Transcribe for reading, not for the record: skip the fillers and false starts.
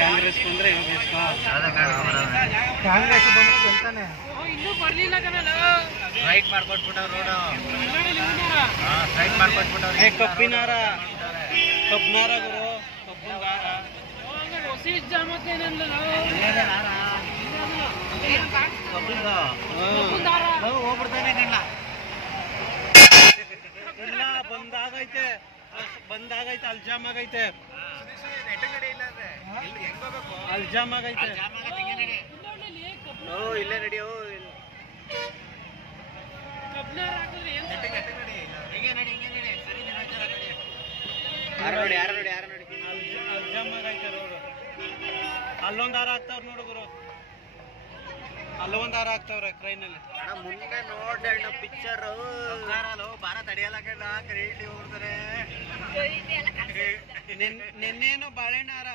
ಕಾಂಗ್ರೆಸ್ ಬಂದ್ರೆ ಕಾಂಗ್ರೆಸ್ ಬಂದ್ರೆ ಗೆಲ್ತಾನೆ. ಇನ್ನೂ ಬರ್ಲಿಲ್ಲ ಕಣಲ್ಲ. ಸ್ಟ್ರೈಕ್ ಮಾಡ್ಕೊಟ್ಬಿಟ್ಟವ್ರು ರೋಡು. ಸ್ಟ್ರೈಕ್ ಮಾಡ್ಕೊಟ್ಬಿಟ್ಟವ್ರು. ಕಬ್ಬಿನಾರ ಗುರು, ಕಬ್ಬುಂಗಾರ ಹೊಸಿ ಜಾಮತ್ತೇನಲ್ಲ ಹೋಗ್ಬಿಡ್ತಾನೆ ಕಣ್ಣ. ಇಲ್ಲ, ಬಂದಾಗೈತೆ ಅಲ್ಜಾಮ್ ಆಗೈತೆ. ಅಲ್ಜಾಮ್ ಆಗೈತೆ. ಇಲ್ಲೇ ನಡಿ. ಅಲ್ಜಾಮ್ ಆಗೈತೆ ರೋಡು. ಅಲ್ಲೊಂದು ಹಾರ ಹಾಕ್ತಾವ್ರ ನೋಡು ಗುರು, ಅಲ್ಲೊಂದು ಹಾರ ಹಾಕ್ತಾವ್ರೆ ಟ್ರೈನಲ್ಲಿ. ಮುಂದೆ ನೋಡ್ರಿ ಪಿಕ್ಚರ್ ಬಾರ ತಡೆಯಲ್ಲ ಕಣ್ಣ, ಕ್ರೆಡಿಟ್ ಹೋಗ್ತಾರೆ. ನಿನ್ನೇನು ಬಾಳೆಹಣ್ಣು ಹಾರ